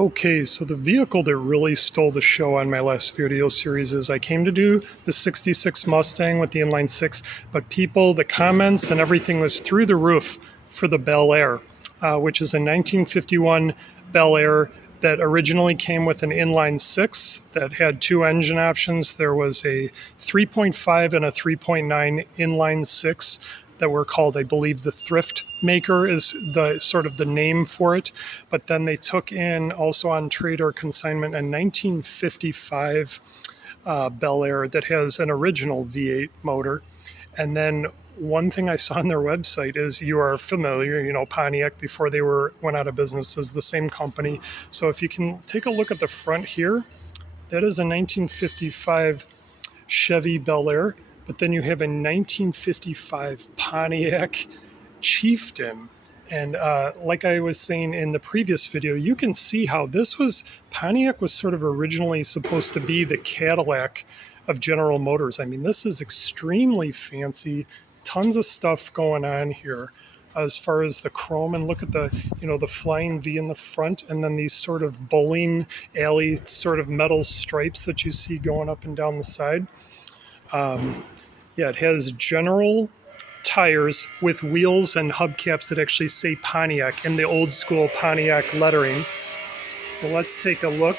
Okay, so the vehicle that really stole the show on my last video series is I came to do the 66 Mustang with the inline six, but the comments and everything was through the roof for the Bel-Air, which is a 1951 Bel-Air that originally came with an inline six that had two engine options. There was a 3.5 and a 3.9 inline six that were called, I believe, the Thrift Maker is the sort of the name for it. But then they took in also on trade or consignment a 1955 Bel-Air that has an original V8 motor. And then one thing I saw on their website is you are familiar, Pontiac before they went out of business is the same company. So if you can take a look at the front here, that is a 1955 Chevy Bel-Air, but then you have a 1955 Pontiac Chieftain. And like I was saying in the previous video, you can see how Pontiac was sort of originally supposed to be the Cadillac of General Motors. I mean, this is extremely fancy, tons of stuff going on here as far as the chrome, and look at the flying V in the front, and then these sort of bowling alley sort of metal stripes that you see going up and down the side. It has General tires with wheels and hubcaps that actually say Pontiac in the old school Pontiac lettering. So let's take a look.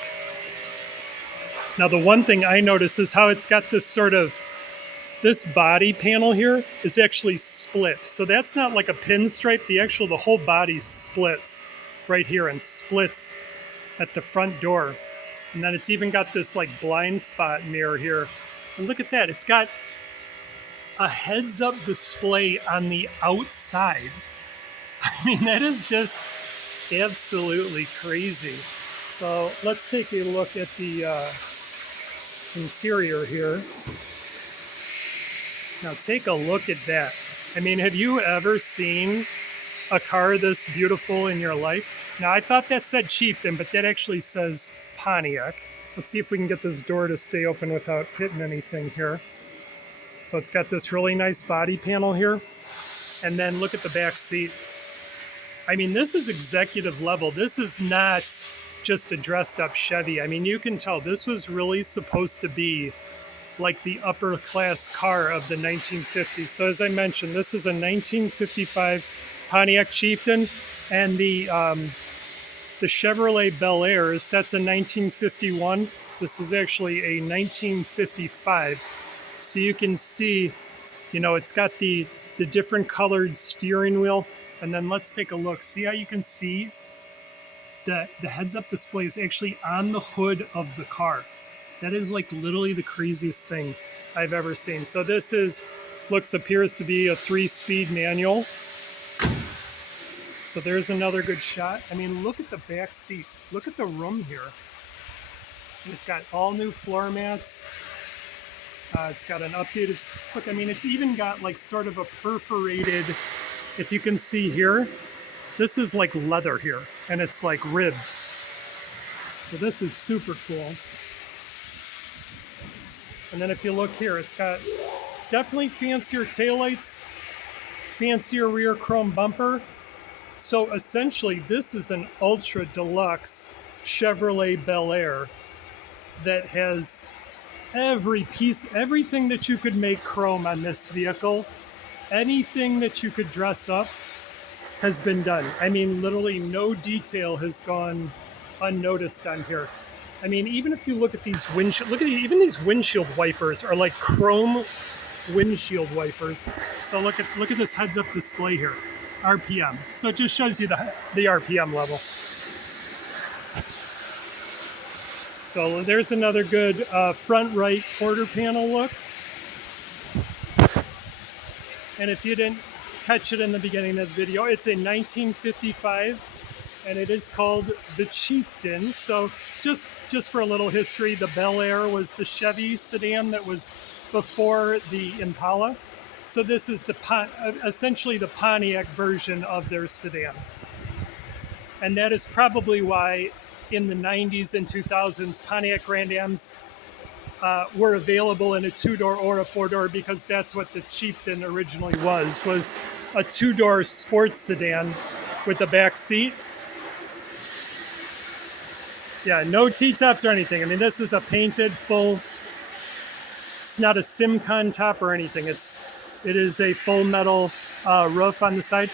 Now the one thing I notice is how it's got this body panel here is actually split. So that's not like a pinstripe. The whole body splits right here and splits at the front door. And then it's even got this like blind spot mirror here. And look at that, it's got a heads-up display on the outside. I mean, that is just absolutely crazy. So let's take a look at the interior here. Now take a look at that. I mean, have you ever seen a car this beautiful in your life? Now I thought that said Chieftain, but that actually says Pontiac. Let's see if we can get this door to stay open without hitting anything here. So it's got this really nice body panel here. And then look at the back seat. I mean, this is executive level. This is not just a dressed up Chevy. I mean, you can tell this was really supposed to be like the upper class car of the 1950s. So as I mentioned, this is a 1955 Pontiac Chieftain, and the Chevrolet Bel-Airs, that's a 1951. This is actually a 1955. So you can see, it's got the different colored steering wheel. And then let's take a look. See how you can see the heads-up display is actually on the hood of the car. That is like literally the craziest thing I've ever seen. So this appears to be a 3-speed manual. So there's another good shot. I mean, look at the back seat. Look at the room here. And it's got all new floor mats. It's got an updated look. I mean, it's even got like sort of a perforated, if you can see here, this is like leather here, and it's like ribbed. So this is super cool. And then if you look here, it's got definitely fancier taillights, fancier rear chrome bumper. So essentially, this is an ultra deluxe Chevrolet Bel-Air that has everything that you could make chrome on this vehicle. Anything that you could dress up has been done. I mean, literally no detail has gone unnoticed on here. I mean, even if you look at these even these windshield wipers are like chrome windshield wipers. So look at this heads-up display here, RPM. So it just shows you the RPM level. So there's another good front right quarter panel look. And if you didn't catch it in the beginning of the video, it's a 1955, and it is called the Chieftain. So just for a little history, the Bel-Air was the Chevy sedan that was before the Impala. So this is essentially the Pontiac version of their sedan. And that is probably why in the 90s and 2000s, Pontiac Grand Ams were available in a 2-door or a 4-door, because that's what the Chieftain originally was a 2-door sports sedan with a back seat. Yeah, no T-tops or anything. I mean, this is a painted full. It's not a Simcon top or anything. It is a full metal roof on the side.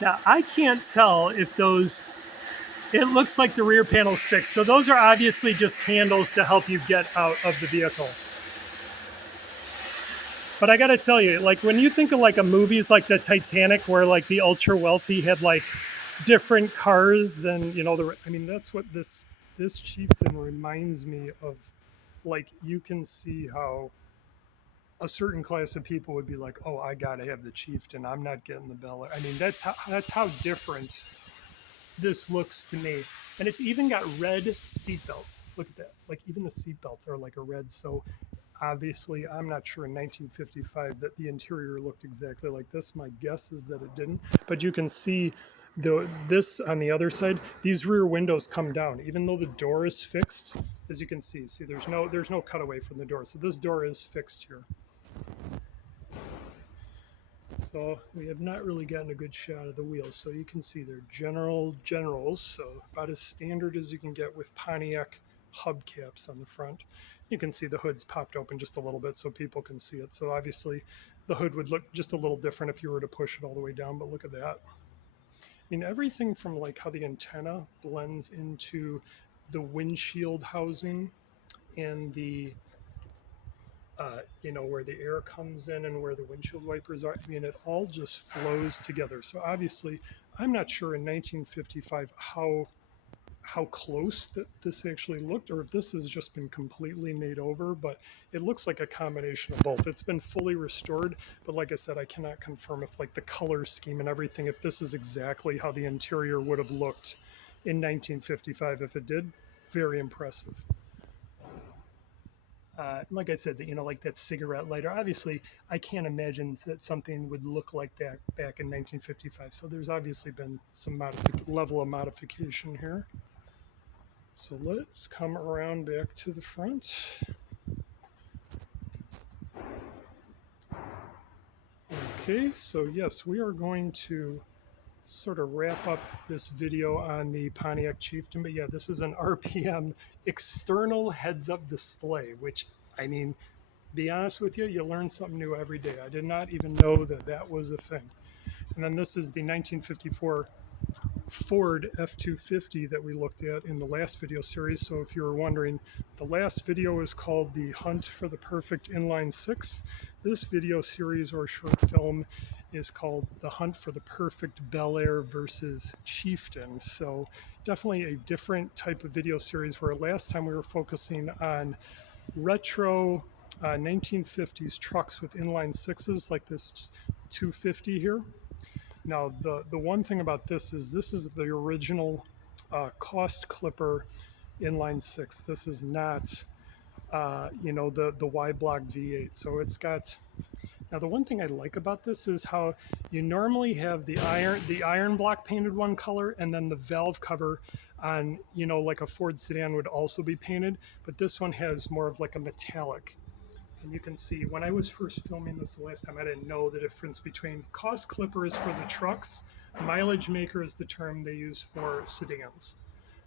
Now I can't tell if those. It looks like the rear panel's fixed, so those are obviously just handles to help you get out of the vehicle. But I gotta tell you, like when you think of like a movies like the Titanic, where like the ultra wealthy had like different cars than I mean that's what this Chieftain reminds me of. Like you can see how a certain class of people would be like, oh, I gotta have the Chieftain. I'm not getting the Bel-Air. I mean that's how different this looks to me. And it's even got red seatbelts. Look at that. Like even the seatbelts are like a red. So obviously, I'm not sure in 1955 that the interior looked exactly like this. My guess is that it didn't. But you can see this on the other side. These rear windows come down, even though the door is fixed. As you can see, there's no cutaway from the door. So this door is fixed here. So we have not really gotten a good shot of the wheels. So you can see they're generals. So about as standard as you can get with Pontiac hubcaps on the front. You can see the hood's popped open just a little bit so people can see it. So obviously the hood would look just a little different if you were to push it all the way down, but look at that. I mean, everything from like how the antenna blends into the windshield housing and the where the air comes in and where the windshield wipers are. I mean, it all just flows together. So obviously, I'm not sure in 1955 how close that this actually looked, or if this has just been completely made over. But it looks like a combination of both. It's been fully restored, but like I said, I cannot confirm if like the color scheme and everything, if this is exactly how the interior would have looked in 1955. If it did, very impressive. Like I said, like that cigarette lighter. Obviously, I can't imagine that something would look like that back in 1955. So there's obviously been some level of modification here. So let's come around back to the front. Okay, so yes, we are going to sort of wrap up this video on the Pontiac Chieftain. But yeah, this is an RPM external heads-up display, which, I mean, be honest with you, you learn something new every day. I did not even know that that was a thing. And then this is the 1954 Ford F-250 that we looked at in the last video series. So if you were wondering, the last video is called The Hunt for the Perfect Inline Six. This video series or short film is called The Hunt for the Perfect Bel-Air versus Chieftain. So definitely a different type of video series, where last time we were focusing on retro 1950s trucks with inline sixes like this 250 here. Now, the one thing about this is the original cost clipper inline six. This is not, the Y block V8. So it's got. Now, the one thing I like about this is how you normally have the iron block painted one color, and then the valve cover on, like a Ford sedan would also be painted. But this one has more of like a metallic. And you can see when I was first filming this the last time, I didn't know the difference between cost clipper is for the trucks, mileage maker is the term they use for sedans.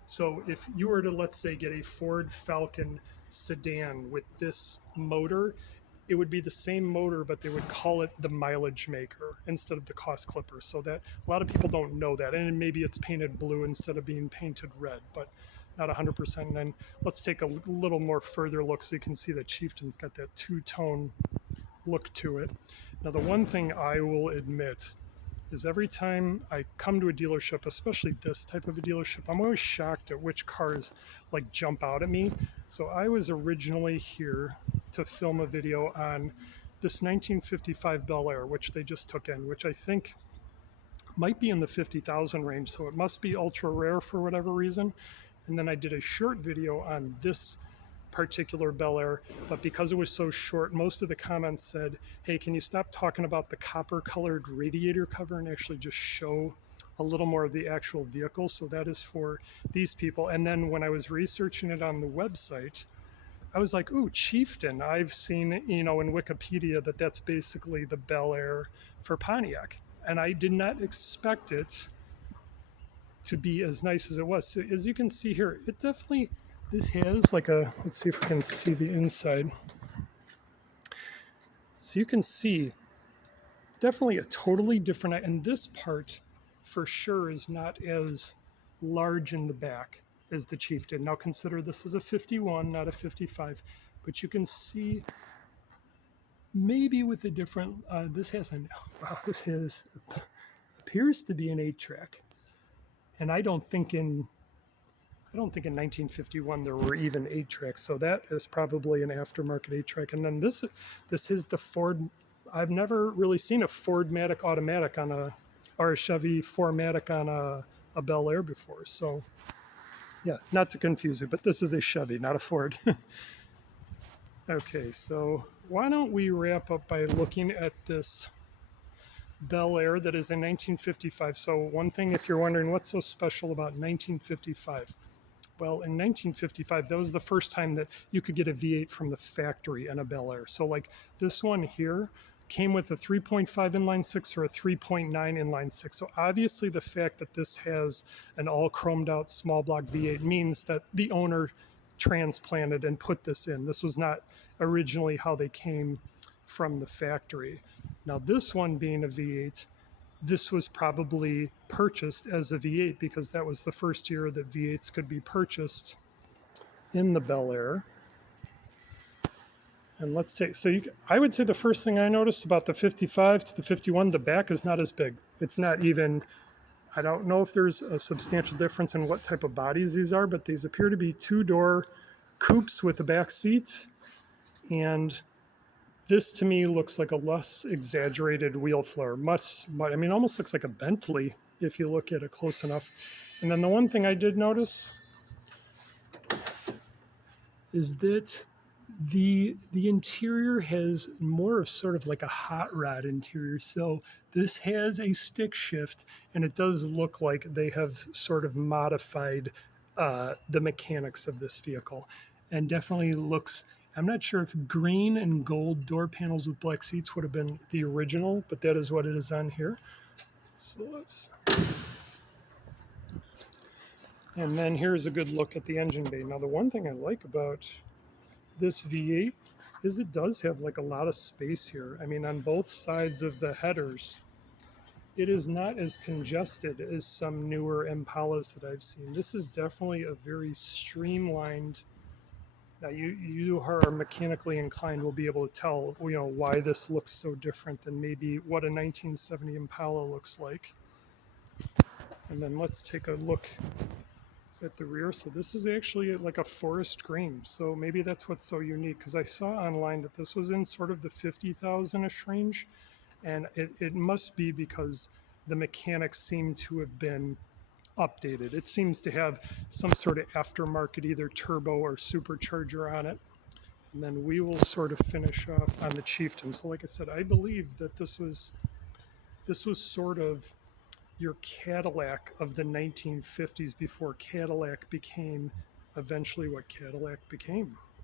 So if you were to, let's say, get a Ford Falcon sedan with this motor, it would be the same motor, but they would call it the mileage maker instead of the cost clipper. So that a lot of people don't know that. And maybe it's painted blue instead of being painted red, but not 100%. And then let's take a little more further look so you can see that Chieftain's got that two-tone look to it. Now, the one thing I will admit is every time I come to a dealership, especially this type of a dealership, I'm always shocked at which cars like jump out at me. So I was originally here to film a video on this 1955 Bel-Air, which they just took in, which I think might be in the 50,000 range. So it must be ultra rare for whatever reason. And then I did a short video on this particular Bel-Air, but because it was so short, most of the comments said, hey, can you stop talking about the copper colored radiator cover and actually just show a little more of the actual vehicle? So that is for these people. And then when I was researching it on the website, I was like, ooh, Chieftain. I've seen, in Wikipedia that that's basically the Bel-Air for Pontiac. And I did not expect it to be as nice as it was. So as you can see here, it definitely, this has like a, let's see if we can see the inside. So you can see definitely a totally different, and this part for sure is not as large in the back as the Chieftain. Now consider this is a 51, not a 55, but you can see maybe with a different, this has an, wow, this has, appears to be an 8-track. And I don't think in 1951 there were even 8-tracks, so that is probably an aftermarket 8-track. And then this is the Ford. I've never really seen a Fordmatic automatic on a, or a Chevy 4Matic on a Bel-Air before. So yeah, not to confuse you, but this is a Chevy, not a Ford. Okay, so why don't we wrap up by looking at this Bel-Air that is in 1955. So one thing, if you're wondering what's so special about 1955, well, in 1955, that was the first time that you could get a V8 from the factory in a Bel-Air. So like this one here came with a 3.5 inline six or a 3.9 inline six. So obviously the fact that this has an all chromed out small block V8 means that the owner transplanted and put this in. This was not originally how they came from the factory. Now this one being a V8, this was probably purchased as a V8 because that was the first year that V8s could be purchased in the Bel-Air. And let's take, so I would say the first thing I noticed about the 55 to the 51, the back is not as big. It's not even, I don't know if there's a substantial difference in what type of bodies these are, but these appear to be 2-door coupes with a back seat. And this to me looks like a less exaggerated wheel flare. I mean, almost looks like a Bentley if you look at it close enough. And then the one thing I did notice is that the interior has more of sort of like a hot rod interior. So this has a stick shift, and it does look like they have sort of modified the mechanics of this vehicle, and definitely looks. I'm not sure if green and gold door panels with black seats would have been the original, but that is what it is on here. So let's. And then here's a good look at the engine bay. Now, the one thing I like about this V8 is it does have like a lot of space here. I mean, on both sides of the headers, it is not as congested as some newer Impalas that I've seen. This is definitely a very streamlined. Now, you who are mechanically inclined will be able to tell, why this looks so different than maybe what a 1970 Impala looks like. And then let's take a look at the rear. So this is actually like a forest green. So maybe that's what's so unique, because I saw online that this was in sort of the 50,000-ish range. And it must be because the mechanics seem to have been updated. It seems to have some sort of aftermarket, either turbo or supercharger on it. And then we will sort of finish off on the Chieftain. So like I said, I believe that this was sort of your Cadillac of the 1950s before Cadillac became eventually what Cadillac became.